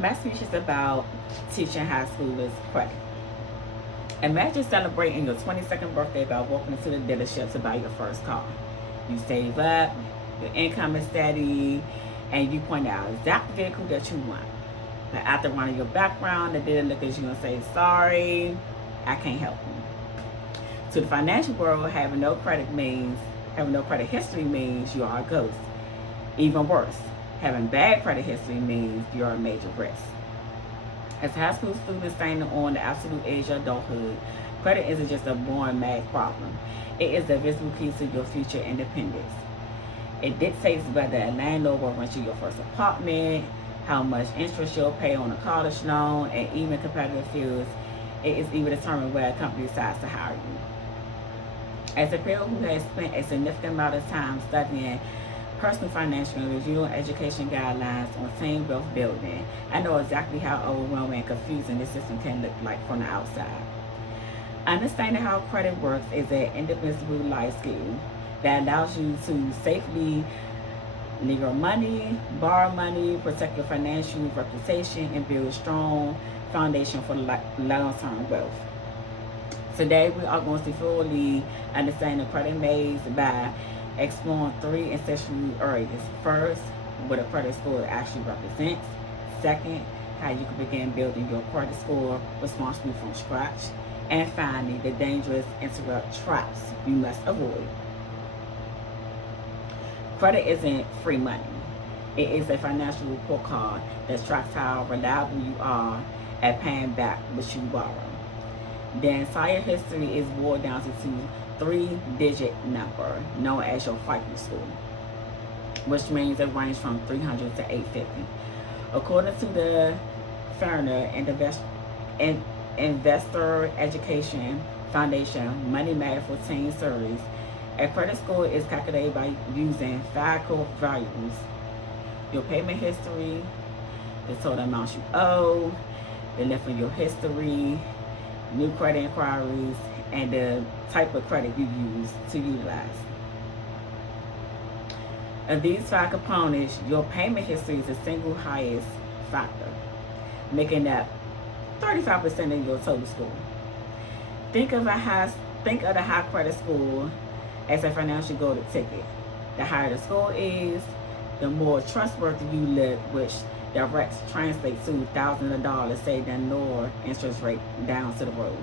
My speech is about teaching high schoolers credit. Imagine celebrating your 22nd birthday by walking into the dealership to buy your first car. You save up, your income is steady, and you point out exact vehicle that you want. But after running your background, the dealer looks at you and say, "Sorry, I can't help you." To the financial world, having no credit history means you are a ghost. Even worse, having bad credit history means you're a major risk. As high school students standing on the absolute edge of adulthood, credit isn't just a boring math problem. It is the visible key to your future independence. It dictates whether a landlord will rent you your first apartment, how much interest you'll pay on a college loan, and even competitive fields. It is even determined whether a company decides to hire you. As a parent who has spent a significant amount of time studying personal financial and reviewing education guidelines on team wealth building, I know exactly how overwhelming and confusing this system can look like from the outside. Understanding how credit works is an indispensable life skill that allows you to safely leave your money, borrow money, protect your financial reputation, and build a strong foundation for long-term wealth. Today, we are going to fully understand the credit maze by exploring three essential areas. First, what a credit score actually represents. Second, how you can begin building your credit score responsibly from scratch. And finally, the dangerous interrupt traps you must avoid. Credit isn't free money. It is a financial report card that tracks how reliable you are at paying back what you borrow. The entire history is boiled down to three-digit number known as your FICO score, which means it ranges from 300 to 850. According to the Ferner and Investor Education Foundation Money Math for Teen series, a credit score is calculated by using five core variables: your payment history, the total amount you owe, the length of your history, new credit inquiries, and the type of credit you use to utilize. Of these five components, your payment history is the single highest factor, making up 35% of your total score. Think of the high credit score as a financial golden ticket. The higher the score is, the more trustworthy you look, which directs translates to thousands of dollars saved and lower interest rate down to the road.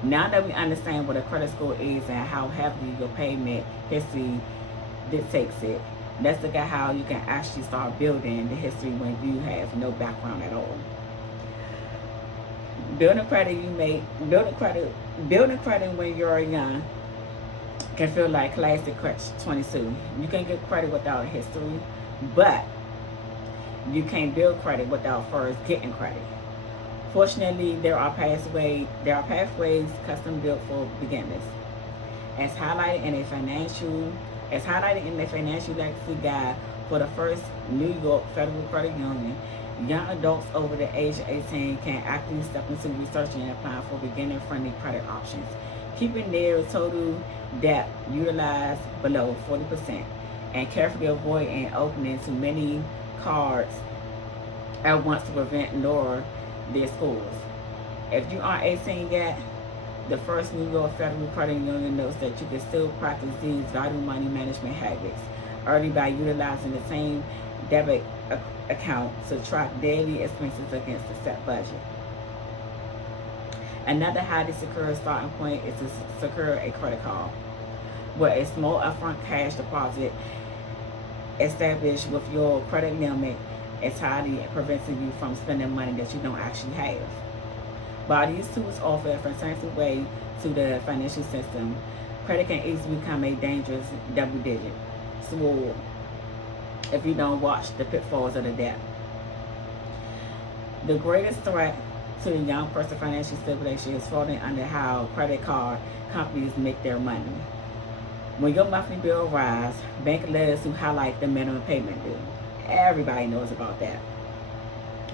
Now that we understand what a credit score is and how heavily your payment history dictates it, let's look at how you can actually start building the history when you have no background at all. Building credit when you're young can feel like classic catch-22. You can get credit without a history, but you can't build credit without first getting credit. Fortunately, there are pathways custom built for beginners. As highlighted in a financial literacy guide for the first New York Federal Credit Union, young adults over the age of 18 can actively step into researching and applying for beginner-friendly credit options, keeping their total debt utilized below 40%, and carefully avoiding opening too many cards at once to prevent lower their scores. If you aren't 18 yet, the first New York Federal Credit Union notes that you can still practice these vital money management habits early by utilizing the same debit account to track daily expenses against a set budget. Another highly secure starting point is to secure a credit card, where a small upfront cash deposit established with your credit limit entirely preventing you from spending money that you don't actually have. While these tools offer a fantastic way to the financial system, credit can easily become a dangerous double-digit sword if you don't watch the pitfalls of the debt. The greatest threat to the young person's financial stability is falling under how credit card companies make their money. When your monthly bill rises, bank letters to highlight the minimum payment due. Everybody knows about that,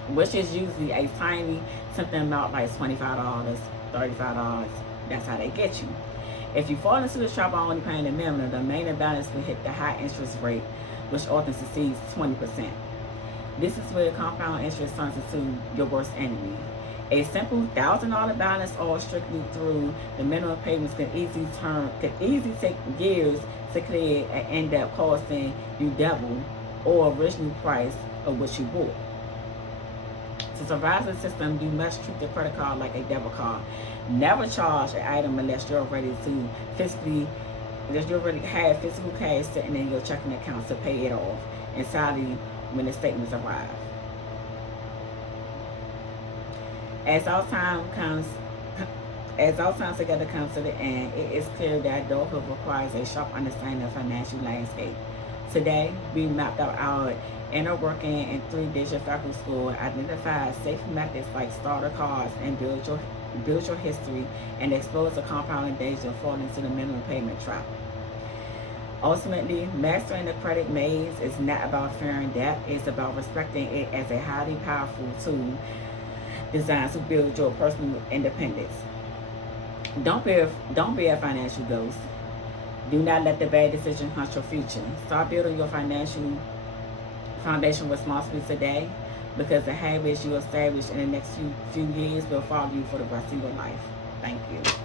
which is usually a tiny something amount like $25, $35. That's how they get you. If you fall into the trap of only paying the minimum, the remaining balance will hit the high interest rate, which often exceeds 20%. This is where compound interest turns into your worst enemy. A simple $1,000 balance all strictly through the minimum payments can easily take years to clear and end up costing you double or original price of what you bought. To survive the system, you must treat the credit card like a debit card. Never charge an item unless you're ready to unless you already have physical cash sitting in your checking account to pay it off and salary when the statements arrive. As our time together comes to the end, it is clear that adulthood requires a sharp understanding of financial landscape. Today, we mapped out our inner working in 3-digit faculty school, identified safe methods like starter cards, and build your history, and expose the compounding danger of falling into the minimum payment trap. Ultimately, mastering the credit maze is not about fearing debt, it's about respecting it as a highly powerful tool designed to build your personal independence. Don't be a financial ghost. Do not let the bad decision haunt your future. Start building your financial foundation responsibly today, because the habits you establish in the next few years will follow you for the rest of your life. Thank you.